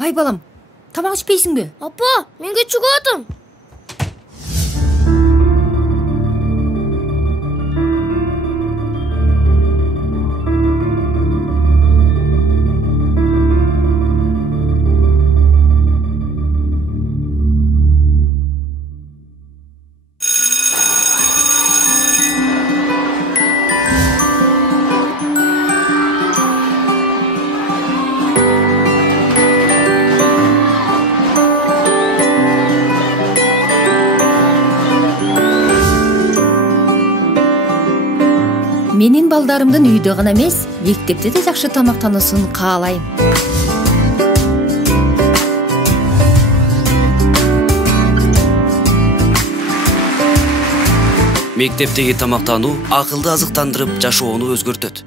Ай балам, тамақ ішпейсің бе? Апа, мен кет чыгатым. Менин балдарымдын үйдө гана эмес, мектепте де жакшы тамактануусун каалайм. Мектептеги тамактануу акылды азыктандырып жашоону өзгөртөт.